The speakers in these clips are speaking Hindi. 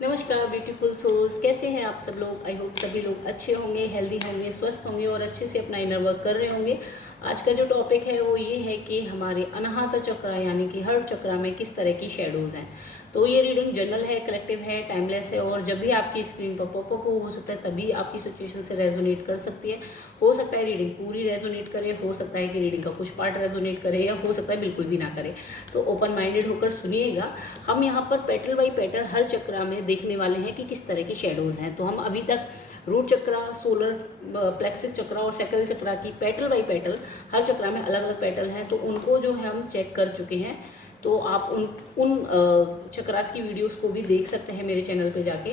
नमस्कार ब्यूटीफुल सोल्स, कैसे हैं आप सब लोग। आई होप सभी लोग अच्छे होंगे, हेल्दी होंगे, स्वस्थ होंगे और अच्छे से अपना इनर वर्क कर रहे होंगे। आज का जो टॉपिक है वो ये है कि हमारे अनाहत चक्र यानी कि हर्ट चक्र में किस तरह की शेडोज़ हैं। तो ये रीडिंग जनरल है, कलेक्टिव है, टाइमलेस है और जब भी आपकी स्क्रीन पर पॉपअप हो सकता है तभी आपकी सिचुएशन से रेजोनेट कर सकती है। हो सकता है रीडिंग पूरी रेजोनेट करे, हो सकता है कि रीडिंग का कुछ पार्ट रेजोनेट करे या हो सकता है बिल्कुल भी ना करे। तो ओपन माइंडेड होकर सुनिएगा। हम यहाँ पर पेटल बाई पेटल हर चक्र में देखने वाले हैं कि किस तरह की शेडोज़ हैं। तो हम अभी तक रूट चक्र, सोलर प्लेक्सिस चक्र और सैक्रल चक्र की पेटल बाई पेटल हर चक्र में अलग अलग पेटल हैं, तो उनको जो है हम चेक कर चुके हैं। तो आप उन चक्रास की वीडियोस को भी देख सकते हैं मेरे चैनल पे जाके।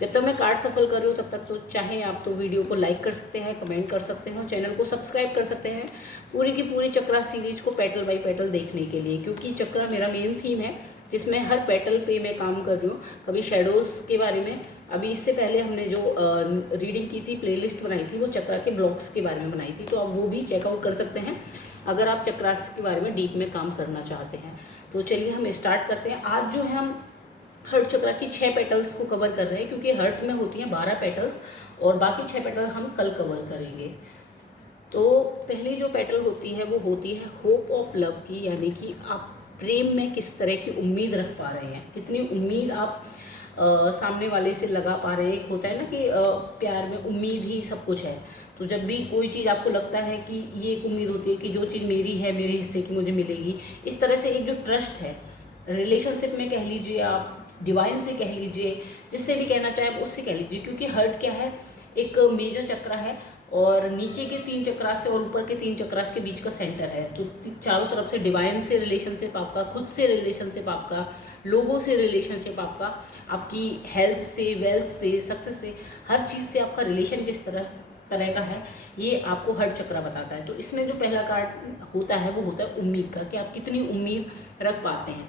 जब तक मैं कार्ड सफल कर रही हूँ तब तक तो चाहे आप तो वीडियो को लाइक कर सकते हैं, कमेंट कर सकते हो, चैनल को सब्सक्राइब कर सकते हैं पूरी की पूरी चक्रा सीरीज को पेटल बाई पेटल देखने के लिए, क्योंकि चक्रा मेरा मेन थीम है जिसमें हर पेटल पे मैं काम कर रही हूँ। कभी शेडोज़ के बारे में, अभी इससे पहले हमने जो रीडिंग की थी, प्लेलिस्ट बनाई थी, वो चक्रा के ब्लॉक्स के बारे में बनाई थी, तो आप वो भी चेकआउट कर सकते हैं अगर आप चक्रास के बारे में डीप में काम करना चाहते हैं। तो चलिए हम स्टार्ट करते हैं। आज जो है हम हर्ट चक्र की 6 पेटल्स को कवर कर रहे हैं, क्योंकि हर्ट में होती हैं 12 पेटल्स और बाकी 6 पेटल हम कल कवर करेंगे। तो पहली जो पेटल होती है वो होती है होप ऑफ लव की, यानी कि आप प्रेम में किस तरह की उम्मीद रख पा रहे हैं, कितनी उम्मीद आप सामने वाले से लगा पा रहे हैं। एक होता है ना कि प्यार में उम्मीद ही सब कुछ है। तो जब भी कोई चीज़ आपको लगता है कि ये एक उम्मीद होती है कि जो चीज़ मेरी है, मेरे हिस्से की मुझे मिलेगी, इस तरह से एक जो ट्रस्ट है रिलेशनशिप में, कह लीजिए आप डिवाइन से कह लीजिए, जिससे भी कहना चाहे आप उससे कह लीजिए, क्योंकि हर्ट क्या है, एक मेजर चक्र है और नीचे के 3 चक्रास से और ऊपर के 3 चक्रास के बीच का सेंटर है। तो चारों तरफ से डिवाइन से रिलेशनशिप आपका, खुद से रिलेशनशिप आपका, लोगों से रिलेशनशिप आपका, आपकी हेल्थ से, वेल्थ से, सक्सेस से, हर चीज़ से आपका रिलेशन किस तरह का है, ये आपको हर्ट चक्र बताता है। तो इसमें जो पहला कार्ड होता है वो होता है उम्मीद का, कि आप कितनी उम्मीद रख पाते हैं।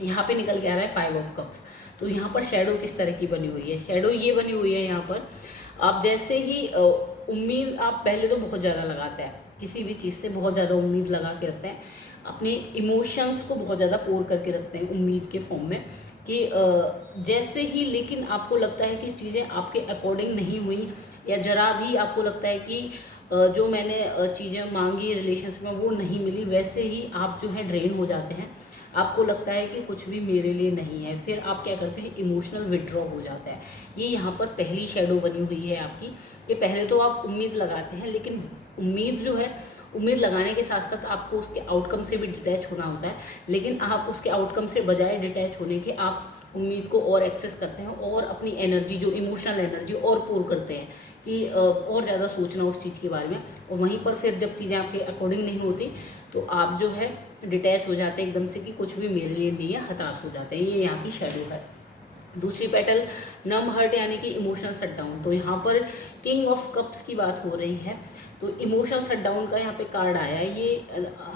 यहाँ पे निकल के आ रहा है 5 ऑफ कप्स। तो यहाँ पर शेडो किस तरह की बनी हुई है, शेडो ये बनी हुई है यहाँ पर, आप जैसे ही उम्मीद आप पहले तो बहुत ज़्यादा लगाते हैं, किसी भी चीज़ से बहुत ज़्यादा उम्मीद लगा के रखते हैं, अपने इमोशंस को बहुत ज़्यादा पोर करके रखते हैं उम्मीद के फॉर्म में, कि जैसे ही लेकिन आपको लगता है कि चीज़ें आपके अकॉर्डिंग नहीं हुई, या ज़रा भी आपको लगता है कि जो मैंने चीज़ें मांगी रिलेशंस में वो नहीं मिली, वैसे ही आप जो है ड्रेन हो जाते हैं। आपको लगता है कि कुछ भी मेरे लिए नहीं है, फिर आप क्या करते हैं, इमोशनल विड्रॉ हो जाता है। ये यहाँ पर पहली शेडो बनी हुई है आपकी, कि पहले तो आप उम्मीद लगाते हैं, लेकिन उम्मीद जो है, उम्मीद लगाने के साथ साथ आपको उसके आउटकम से भी डिटैच होना होता है, लेकिन आप उसके आउटकम से बजाय डिटैच होने के आप उम्मीद को और एक्सेस करते हैं और अपनी एनर्जी, जो इमोशनल एनर्जी, और पोर करते हैं कि और ज़्यादा सोचना उस चीज़ के बारे में, और वहीं पर फिर जब चीज़ें आपके अकॉर्डिंग नहीं होती तो आप जो है डिटैच हो जाते हैं एकदम से, कि कुछ भी मेरे लिए नहीं है, हताश हो जाते हैं। ये यहाँ की शेडो है। दूसरी पेटल नम हर्ट यानी कि इमोशनल शटडाउन। तो यहाँ पर किंग ऑफ कप्स की बात हो रही है, तो इमोशनल शटडाउन का यहाँ पे कार्ड आया है। ये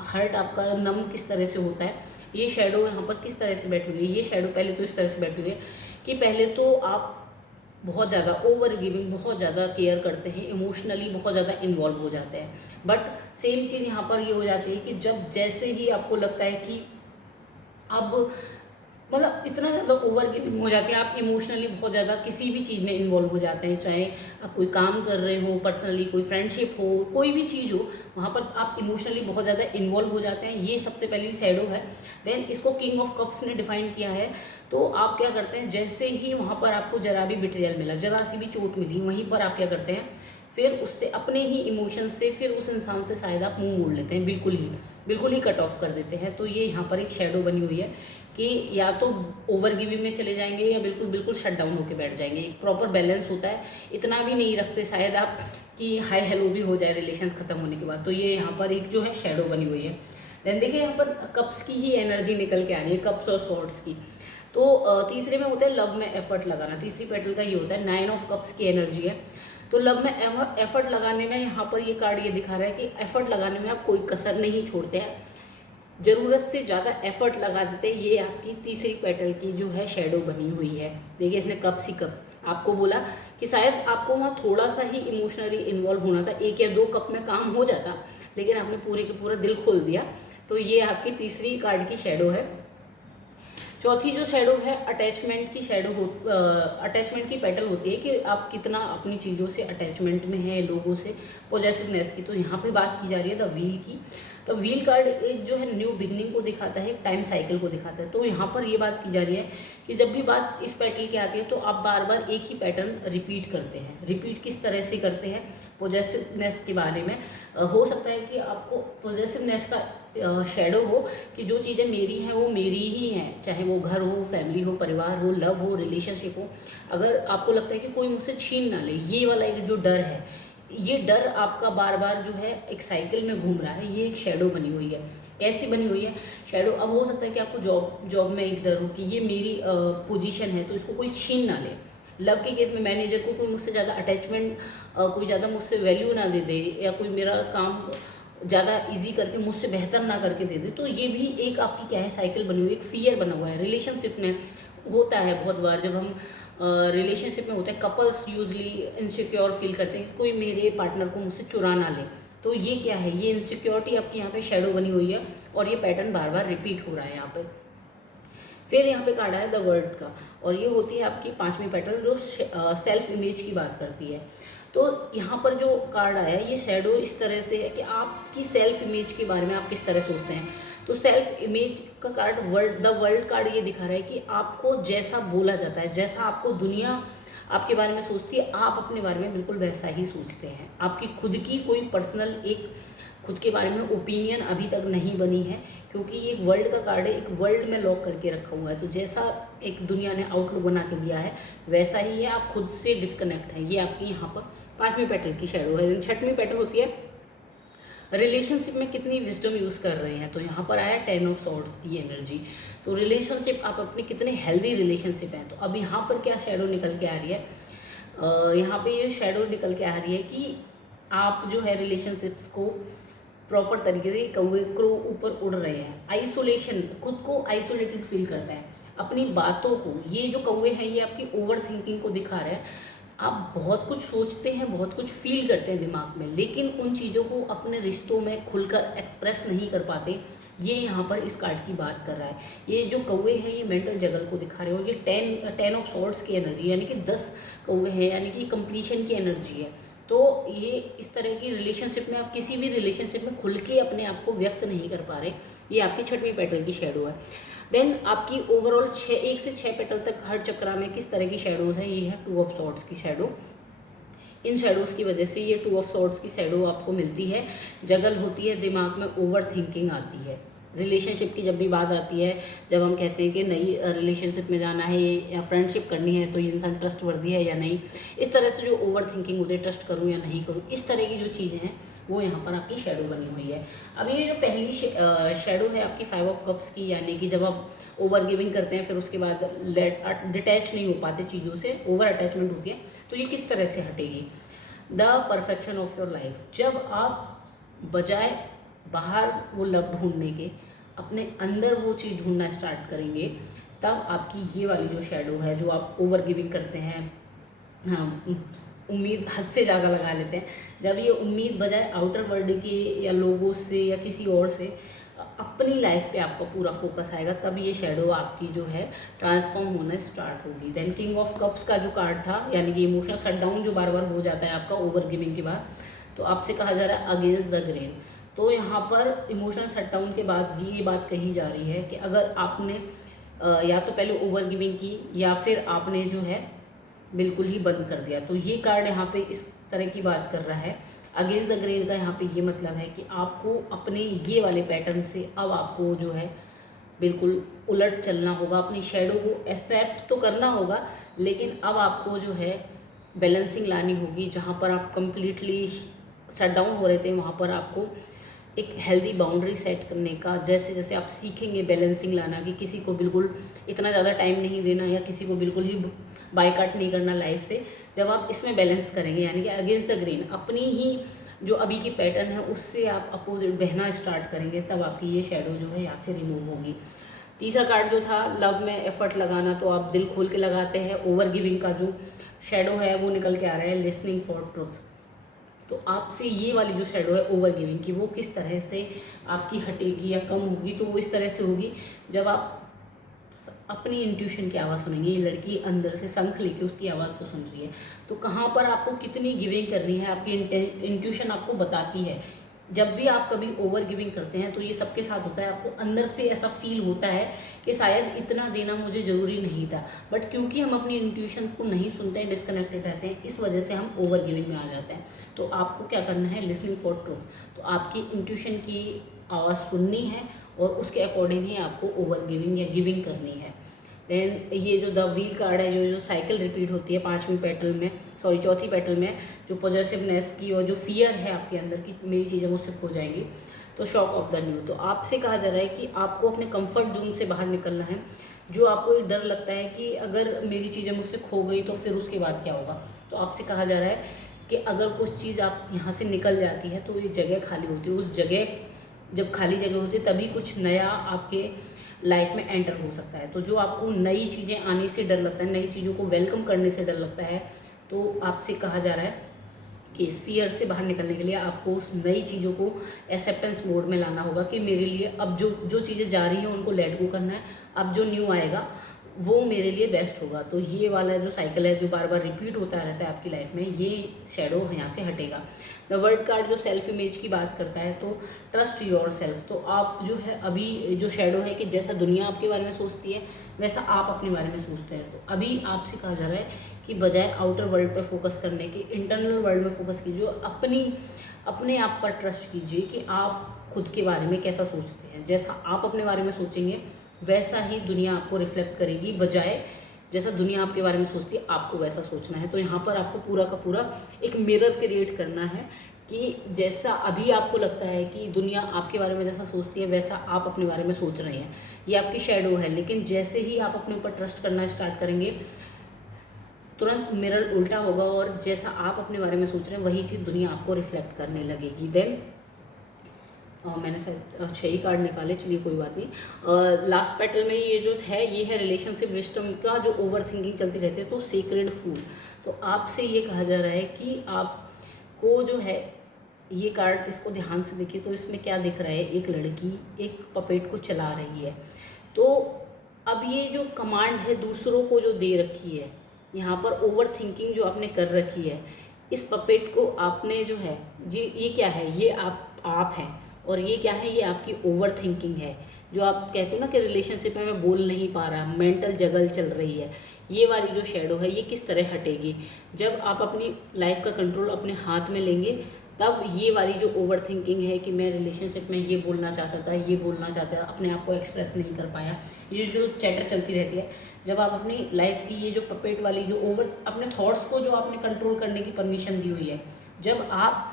हर्ट आपका नम किस तरह से होता है, ये शेडो यहाँ पर किस तरह से बैठी हुई है। ये शेडो पहले तो इस तरह से बैठी हुई है कि पहले तो आप बहुत ज़्यादा ओवर गिविंग, बहुत ज़्यादा केयर करते हैं, इमोशनली बहुत ज़्यादा इन्वॉल्व हो जाते हैं, बट सेम चीज़ यहाँ पर ये हो जाती है कि जब जैसे ही आपको लगता है कि अब मतलब इतना ज़्यादा ओवर गिविंग हो जाती है, आप इमोशनली बहुत ज़्यादा किसी भी चीज़ में इन्वॉल्व हो जाते हैं, चाहे आप कोई काम कर रहे हो, पर्सनली कोई फ्रेंडशिप हो, कोई भी चीज़ हो, वहाँ पर आप इमोशनली बहुत ज़्यादा इन्वॉल्व हो जाते हैं। ये सबसे पहली शैडो है। देन इसको किंग ऑफ कप्स ने डिफाइन किया है। तो आप क्या करते हैं, जैसे ही वहाँ पर आपको जरा भी बिट्रियल मिला, जरा सी भी चोट मिली, वहीं पर आप क्या करते हैं, फिर उससे अपने ही इमोशन से फिर उस इंसान से शायद आप मुंह मोड़ लेते हैं, बिल्कुल ही कट ऑफ कर देते हैं। तो ये यहाँ पर एक शेडो बनी हुई है कि या तो ओवर गिविंग में चले जाएंगे या बिल्कुल शट डाउन होकर बैठ जाएंगे। एक प्रॉपर बैलेंस होता है, इतना भी नहीं रखते शायद आप कि हाय हेलो भी हो जाए रिलेशंस खत्म होने के बाद। तो ये यहाँ पर एक जो है शेडो बनी हुई है। देन देखिए यहाँ पर कप्स की ही एनर्जी निकल के आ रही है, कप्स और सॉर्ड्स की। तो तीसरे में होता है लव में एफर्ट लगाना। तीसरी पेटल का ये होता है 9 ऑफ कप्स की एनर्जी है। तो लव में एफर्ट लगाने में यहाँ पर ये कार्ड ये दिखा रहा है कि एफर्ट लगाने में आप कोई कसर नहीं छोड़ते हैं, ज़रूरत से ज़्यादा एफर्ट लगा देते हैं। ये आपकी तीसरी पेटल की जो है शेडो बनी हुई है। देखिए इसने कप्स ही कप आपको बोला कि शायद आपको वहाँ थोड़ा सा ही इमोशनली इन्वॉल्व होना था, 1 या 2 कप में काम हो जाता, लेकिन आपने पूरे के पूरा दिल खोल दिया। तो ये आपकी तीसरी कार्ड की शेडो है। चौथी जो शेडो है अटैचमेंट की शेडो हो, अटैचमेंट की पेटल होती है कि आप कितना अपनी चीज़ों से अटैचमेंट में है, लोगों से, पॉजेसिवनेस की। तो यहाँ पे बात की जा रही है द व्हील की। तो व्हील कार्ड एक जो है न्यू बिगनिंग को दिखाता है, एक टाइम साइकिल को दिखाता है। तो यहाँ पर ये बात की जा रही है कि जब भी बात इस पेटल की आती है तो आप बार बार एक ही पैटर्न रिपीट करते हैं। रिपीट किस तरह से करते हैं? पॉजेसिवनेस के बारे में। हो सकता है कि आपको पॉजेसिवनेस का शेडो हो कि जो चीज़ें मेरी हैं वो मेरी ही हैं, चाहे वो घर हो, फैमिली हो, परिवार हो, लव हो, रिलेशनशिप हो। अगर आपको लगता है कि कोई मुझसे छीन ना ले, ये वाला एक जो डर है, ये डर आपका बार बार जो है एक साइकिल में घूम रहा है, ये एक शेडो बनी हुई है। कैसी बनी हुई है शेडो? अब हो सकता है कि आपको जॉब में एक डर हो कि ये मेरी पोजीशन है तो इसको कोई छीन ना ले। लव के केस में मैनेजर को कोई मुझसे ज़्यादा अटैचमेंट, कोई ज़्यादा मुझसे वैल्यू ना दे दे, या कोई मेरा काम ज़्यादा इजी करके मुझसे बेहतर ना करके दे दे। तो ये भी एक आपकी क्या है, साइकिल बनी हुई, एक फियर बना हुआ है। रिलेशनशिप में होता है बहुत बार, जब हम रिलेशनशिप में होते हैं, कपल्स यूजली इनसिक्योर फील करते हैं कि कोई मेरे पार्टनर को मुझसे चुरा ना ले। तो ये क्या है, ये इनसिक्योरिटी आपकी यहाँ पे शेडो बनी हुई है और ये पैटर्न बार बार रिपीट हो रहा है यहाँ पर। फिर यहाँ पे कार्ड है द वर्ल्ड का, और ये होती है आपकी 5वीं पैटर्न जो सेल्फ इमेज की बात करती है। तो यहाँ पर जो कार्ड आया है ये शेडो इस तरह से है कि आपकी सेल्फ इमेज के बारे में आप किस तरह सोचते हैं। तो सेल्फ इमेज का कार्ड द वर्ल्ड कार्ड ये दिखा रहा है कि आपको जैसा बोला जाता है, जैसा आपको दुनिया आपके बारे में सोचती है, आप अपने बारे में बिल्कुल वैसा ही सोचते हैं। आपकी खुद की कोई पर्सनल एक खुद के बारे में ओपिनियन अभी तक नहीं बनी है, क्योंकि ये एक वर्ल्ड का कार्ड है, एक वर्ल्ड में लॉक करके रखा हुआ है। तो जैसा एक दुनिया ने आउटलुक बना के दिया है वैसा ही है, आप खुद से डिस्कनेक्ट है। ये आपकी यहाँ पर 5वीं पेटल की शेडो है। 6वीं पेटल होती है रिलेशनशिप में कितनी विजडम यूज़ कर रहे हैं। तो यहाँ पर आया 10 ऑफ सॉर्ड्स की एनर्जी। तो रिलेशनशिप आप अपने कितने हेल्दी रिलेशनशिप हैं। तो अब यहाँ पर क्या शेडो निकल के आ रही है, यहाँ पे ये शेडो निकल के आ रही है कि आप जो है रिलेशनशिप्स को प्रॉपर तरीके से कौवे को ऊपर उड़ रहे हैं। आइसोलेशन, खुद को आइसोलेटेड फील करता है अपनी बातों को। ये जो कौवे हैं ये आपकी ओवर थिंकिंग को दिखा रहे हैं। आप बहुत कुछ सोचते हैं, बहुत कुछ फील करते हैं दिमाग में, लेकिन उन चीज़ों को अपने रिश्तों में खुलकर एक्सप्रेस नहीं कर पाते। ये यहाँ पर इस कार्ड की बात कर रहा है। ये जो कौवे हैं ये मेंटल जगल को दिखा रहे हो। ये 10 ऑफ सॉर्ड्स की एनर्जी, यानी कि 10 कौवे हैं, यानी कि कंप्लीशन की एनर्जी है। तो ये इस तरह की रिलेशनशिप में, आप किसी भी रिलेशनशिप में खुल के अपने आप को व्यक्त नहीं कर पा रहे। ये आपकी 6वीं पेटल की शेडो है। देन आपकी ओवरऑल 1 से 6 पेटल तक हर चक्रा में किस तरह की शेडोज है, ये है 2 ऑफ सॉर्ड्स की शेडो। इन शेडोज़ की वजह से ये 2 ऑफ सॉर्ड्स की शेडो आपको मिलती है। जगल होती है, दिमाग में ओवर थिंकिंग आती है। रिलेशनशिप की जब भी बात आती है, जब हम कहते हैं कि नई रिलेशनशिप में जाना है या फ्रेंडशिप करनी है तो ये इंसान ट्रस्ट वर्दी है या नहीं, इस तरह से जो ओवर थिंकिंग होती है, ट्रस्ट करूँ या नहीं करूँ, इस तरह की जो चीज़ें हैं वो यहाँ पर आपकी शेडो बनी हुई है। अब ये जो पहली शेडो है आपकी 5 ऑफ कप्स की, यानी कि जब आप ओवर गिविंग करते हैं फिर उसके बाद डिटैच नहीं हो पाते चीज़ों से, ओवर अटैचमेंट होती है, तो ये किस तरह से हटेगी। The perfection of your life, जब आप बजाय बाहर वो लव ढूंढने के अपने अंदर वो चीज़ ढूंढना स्टार्ट करेंगे, तब आपकी ये वाली जो शेडो है, जो आप ओवर गिविंग करते हैं, हाँ, उम्मीद हद से ज़्यादा लगा लेते हैं, जब ये उम्मीद बजाय आउटर वर्ल्ड की या लोगों से या किसी और से अपनी लाइफ पे आपका पूरा फोकस आएगा, तब ये शेडो आपकी जो है ट्रांसफॉर्म होना स्टार्ट होगी। देन किंग ऑफ कप्स का जो कार्ड था, यानी कि इमोशनल शटडाउन जो बार बार हो जाता है आपका ओवर गिविंग के बाद, तो आपसे कहा जा रहा है अगेंस्ट द ग्रेन। तो यहाँ पर इमोशनल शटडाउन के बाद ये बात कही जा रही है कि अगर आपने या तो पहले ओवर गिविंग की या फिर आपने जो है बिल्कुल ही बंद कर दिया, तो ये कार्ड यहाँ पे इस तरह की बात कर रहा है। अगेंस्ट द ग्रेन का यहाँ पे ये मतलब है कि आपको अपने ये वाले पैटर्न से अब आपको जो है बिल्कुल उलट चलना होगा। अपनी शेडो को एक्सेप्ट तो करना होगा, लेकिन अब आपको जो है बैलेंसिंग लानी होगी। जहाँ पर आप कंप्लीटली शट डाउन हो रहे थे वहाँ पर आपको एक हेल्दी बाउंड्री सेट करने का, जैसे जैसे आप सीखेंगे बैलेंसिंग लाना, कि किसी को बिल्कुल इतना ज़्यादा टाइम नहीं देना या किसी को बिल्कुल ही बायकॉट नहीं करना लाइफ से। जब आप इसमें बैलेंस करेंगे, यानी कि अगेंस्ट द ग्रीन, अपनी ही जो अभी की पैटर्न है उससे आप अपोजिट बहना स्टार्ट करेंगे, तब आपकी ये शेडो जो है यहाँ से रिमूव होगी। तीसरा कार्ड जो था लव में एफर्ट लगाना, तो आप दिल खोल के लगाते हैं। ओवर गिविंग का जो शेडो है वो निकल के आ रहा है लिसनिंग फॉर ट्रुथ। तो आपसे ये वाली जो शेडो है ओवर गिविंग की, वो किस तरह से आपकी हटेगी या कम होगी, तो वो इस तरह से होगी जब आप अपनी इंट्यूशन की आवाज़ सुनेंगे। ये लड़की अंदर से शंख लेके उसकी आवाज़ को सुन रही है, तो कहाँ पर आपको कितनी गिविंग करनी है आपकी इंट्यूशन आपको बताती है। जब भी आप कभी ओवर गिविंग करते हैं तो ये सबके साथ होता है, आपको अंदर से ऐसा फील होता है कि शायद इतना देना मुझे ज़रूरी नहीं था, बट क्योंकि हम अपनी इंट्यूशन को नहीं सुनते हैं, डिस्कनेक्टेड रहते हैं, इस वजह से हम ओवर गिविंग में आ जाते हैं। तो आपको क्या करना है, लिसनिंग फॉर ट्रूथ। तो आपकी इंट्यूशन की आवाज़ सुननी है और उसके अकॉर्डिंग ही आपको ओवर गिविंग या गिविंग करनी है। देन ये जो द व्हील कार्ड है, जो साइकिल रिपीट होती है पाँचवीं पेटल में, सॉरी चौथी पेटल में, जो पॉजिटिवनेस की और जो फियर है आपके अंदर की मेरी चीज़ें मुझसे खो जाएंगी, तो शॉक ऑफ द न्यू। तो आपसे कहा जा रहा है कि आपको अपने कंफर्ट जोन से बाहर निकलना है। जो आपको एक डर लगता है कि अगर मेरी चीज़ें मुझसे खो गई तो फिर उसके बाद क्या होगा, तो आपसे कहा जा रहा है कि अगर कुछ चीज़ आप यहाँ से निकल जाती है तो ये जगह खाली होती है। उस जगह, जब खाली जगह होती है तभी कुछ नया आपके लाइफ में एंटर हो सकता है। तो जो आपको नई चीज़ें आने से डर लगता है, नई चीज़ों को वेलकम करने से डर लगता है, तो आपसे कहा जा रहा है कि इस फियर से बाहर निकलने के लिए आपको उस नई चीज़ों को एक्सेप्टेंस मोड में लाना होगा कि मेरे लिए अब जो चीज़ें जा रही हैं उनको लेट गो करना है, अब जो न्यू आएगा वो मेरे लिए बेस्ट होगा। तो ये वाला जो साइकिल है जो बार बार रिपीट होता रहता है आपकी लाइफ में, ये शेडो यहाँ से हटेगा। द वर्ड कार्ड जो सेल्फ इमेज की बात करता है, तो ट्रस्ट योर सेल्फ। तो आप जो है अभी जो शेडो है कि जैसा दुनिया आपके बारे में सोचती है वैसा आप अपने बारे में सोचते हैं। तो अभी आपसे कहा जा रहा है कि बजाय आउटर वर्ल्ड पर फोकस करने के इंटरनल वर्ल्ड में फोकस कीजिए, अपने आप पर ट्रस्ट कीजिए कि आप खुद के बारे में कैसा सोचते हैं। जैसा आप अपने बारे में सोचेंगे वैसा ही दुनिया आपको रिफ्लेक्ट करेगी, बजाय जैसा दुनिया आपके बारे में सोचती है आपको वैसा सोचना है। तो यहाँ पर आपको पूरा का पूरा एक मिरर क्रिएट करना है कि जैसा अभी आपको लगता है कि दुनिया आपके बारे में जैसा सोचती है वैसा आप अपने बारे में सोच रहे हैं, ये आपकी शेडो है। लेकिन जैसे ही आप अपने ऊपर ट्रस्ट करना स्टार्ट करेंगे तुरंत मिरर उल्टा होगा और जैसा आप अपने बारे में सोच रहे हैं वही चीज़ दुनिया आपको रिफ्लेक्ट करने लगेगी। देन मैंने शायद 6 ही कार्ड निकाले, चलिए कोई बात नहीं। लास्ट पेटल में ये जो है ये है रिलेशनशिप विस्डम का, जो ओवर थिंकिंग चलती रहती है, तो सीक्रेट फूल। तो आपसे ये कहा जा रहा है कि आपको जो है ये कार्ड, इसको ध्यान से देखिए तो इसमें क्या दिख रहा है, एक लड़की एक पपेट को चला रही है। तो अब ये जो कमांड है दूसरों को जो दे रखी है, यहाँ पर ओवर थिंकिंग जो आपने कर रखी है, इस पपेट को आपने जो है ये क्या है, ये आप हैं, और ये क्या है, ये आपकी ओवर थिंकिंग है। जो आप कहते हो ना कि रिलेशनशिप में मैं बोल नहीं पा रहा, मेंटल जगल चल रही है, ये वाली जो शेडो है ये किस तरह हटेगी जब आप अपनी लाइफ का कंट्रोल अपने हाथ में लेंगे। तब ये वाली जो ओवर थिंकिंग है कि मैं रिलेशनशिप में ये बोलना चाहता था, ये बोलना चाहता था, अपने आप को एक्सप्रेस नहीं कर पाया, ये जो चैटर चलती रहती है, जब आप अपनी लाइफ की ये जो पपेट वाली जो ओवर अपने थॉट्स को जो आपने कंट्रोल करने की परमिशन दी हुई है, जब आप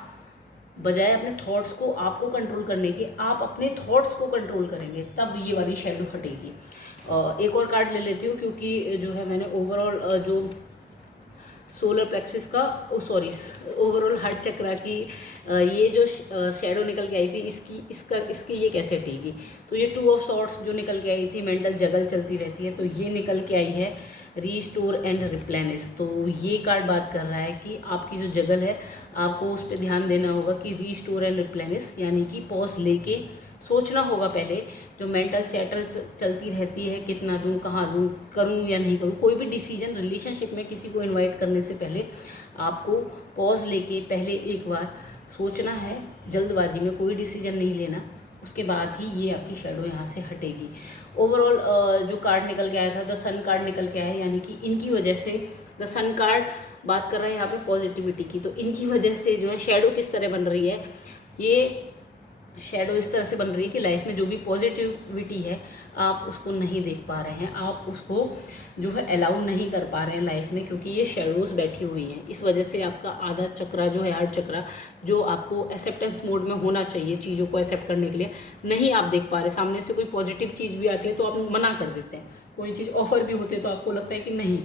बजाय अपने थॉट्स को आपको कंट्रोल करने के आप अपने थॉट्स को कंट्रोल करेंगे, तब ये वाली शेडो हटेगी। एक और कार्ड ले लेती हूँ क्योंकि जो है मैंने ओवरऑल जो सोलर प्लेक्सिस का ओवरऑल हार्ट चक्रा की ये जो शेडो निकल के आई थी इसकी ये कैसे हटेगी। तो ये 2 ऑफ सॉर्ड्स जो निकल के आई थी, मेंटल जगल चलती रहती है, तो ये निकल के आई है रीस्टोर एंड रिप्लेनिश। तो ये कार्ड बात कर रहा है कि आपकी जो जगल है आपको उस पर ध्यान देना होगा कि रीस्टोर एंड रिप्लेनिश, यानी कि पॉज लेके सोचना होगा पहले। जो मेंटल चैटल चलती रहती है, कितना दूँ, कहाँ दूँ, करूँ या नहीं करूँ, कोई भी डिसीजन रिलेशनशिप में किसी को इनवाइट करने से पहले आपको पॉज लेके पहले एक बार सोचना है, जल्दबाजी में कोई डिसीजन नहीं लेना, उसके बाद ही ये आपकी शेडो यहाँ से हटेगी। ओवरऑल जो कार्ड निकल के आया था, द सन कार्ड निकल के आया है, यानी कि इनकी वजह से द सन कार्ड बात कर रहा है यहाँ पे पॉजिटिविटी की। तो इनकी वजह से जो है शेडो किस तरह बन रही है, ये शेडो इस तरह से बन रही है कि लाइफ में जो भी पॉजिटिविटी है आप उसको नहीं देख पा रहे हैं, आप उसको जो है अलाउ नहीं कर पा रहे हैं लाइफ में, क्योंकि ये शेडोज़ बैठी हुई हैं। इस वजह से आपका आधा चक्रा जो है, हार्ट चक्रा, जो आपको एक्सेप्टेंस मोड में होना चाहिए चीज़ों को एक्सेप्ट करने के लिए, नहीं आप देख पा रहे। सामने से कोई पॉजिटिव चीज़ भी आती है तो आप मना कर देते हैं, कोई चीज़ ऑफर भी होती है तो आपको लगता है कि नहीं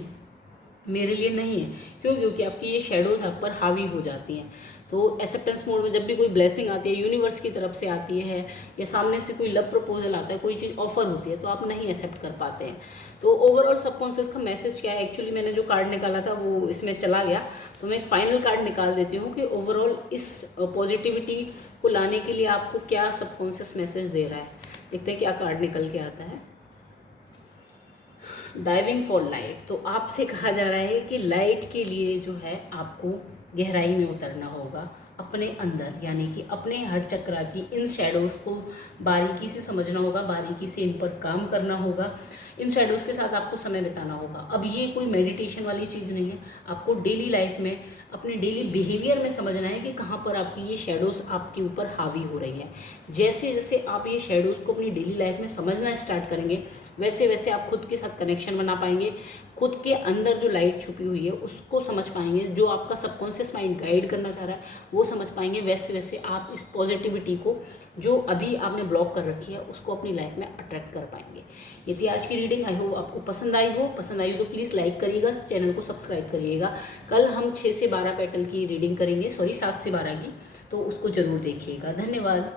मेरे लिए नहीं है। क्यों? क्योंकि आपकी ये शेडोज़ आप पर हावी हो जाती हैं। तो एक्सेप्टेंस मोड में जब भी कोई ब्लेसिंग आती है, यूनिवर्स की तरफ से आती है, या सामने से कोई लव प्रपोजल आता है, कोई चीज़ ऑफर होती है, तो आप नहीं एक्सेप्ट कर पाते हैं। तो ओवरऑल सबकॉन्शियस का मैसेज क्या है, एक्चुअली मैंने जो कार्ड निकाला था वो इसमें चला गया, तो मैं एक फाइनल कार्ड निकाल देती हूँ कि ओवरऑल इस पॉजिटिविटी को लाने के लिए आपको क्या सबकॉन्शियस मैसेज दे रहा है। देखते हैं क्या कार्ड निकल के आता है। Diving for light. तो आपसे कहा जा रहा है कि लाइट के लिए जो है आपको गहराई में उतरना होगा अपने अंदर, यानी कि अपने हर चक्रा की इन शैडोज़ को बारीकी से समझना होगा, बारीकी से इन पर काम करना होगा, इन शैडोज़ के साथ आपको समय बिताना होगा। अब ये कोई मेडिटेशन वाली चीज़ नहीं है, आपको डेली लाइफ में अपने डेली बिहेवियर में समझना है कि कहाँ पर आपकी ये शैडोज़ आपके ऊपर हावी हो रही है। जैसे जैसे आप ये शैडोज़ को अपनी डेली लाइफ में समझना स्टार्ट करेंगे, वैसे वैसे आप खुद के साथ कनेक्शन बना पाएंगे, खुद के अंदर जो लाइट छुपी हुई है उसको समझ पाएंगे, जो आपका सबकॉन्शियस माइंड गाइड करना चाह रहा है वो समझ पाएंगे। वैसे वैसे आप इस पॉजिटिविटी को जो अभी आपने ब्लॉक कर रखी है उसको अपनी लाइफ में अट्रैक्ट कर पाएंगे। ये थी आज की रीडिंग। आई होप आपको पसंद आई हो तो प्लीज़ लाइक करिएगा, चैनल को सब्सक्राइब करिएगा। कल हम 6 से 12 पेटल की रीडिंग करेंगे, सॉरी 7 से 12 की, तो उसको ज़रूर देखिएगा। धन्यवाद।